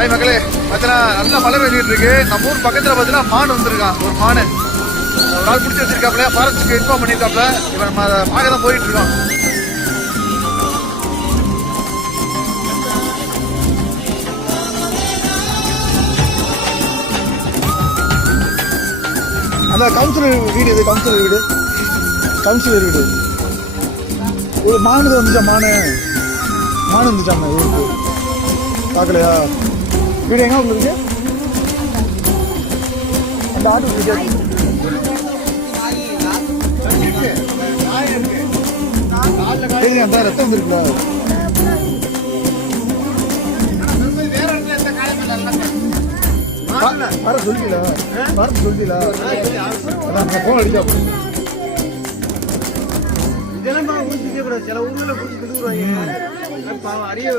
Hi மக்களே, பார்த்தீங்கன்னா நல்ல மழை பெய்ஞ்சிட்டு இருக்கு. நம்ம ஊர் பக்கத்தில் பார்த்தீங்கன்னா மான் வந்திருக்கான். ஒரு மானு ஒரு ஆள் பிடிச்சி வச்சிருக்காப்ல, ஃபாரஸ்ட்டுக்கு இன்ஃபார்ம் பண்ணியிருக்காப்ல. இப்போ நம்ம அதை பார்க்க தான் போயிட்டு இருக்கோம். அந்த கவுன்சிலர் வீடு, இது கவுன்சிலர் வீடு, கவுன்சிலர் வீடு. ஒரு மானு வந்துச்சா, மானு வந்துச்சாம ஊருக்கு. பார்க்கலையா? வீடு எங்க உங்களுக்கு? அந்த ஆட்டு வீடு அந்த ரத்தம் வந்துருக்குல்ல. வர சொல்லிங்களா? பார்த்து சொல்லிங்களா? போன் அடிச்சா இதெல்லாம் ஊசி சில ஊர்ல பிடிச்சி அறிய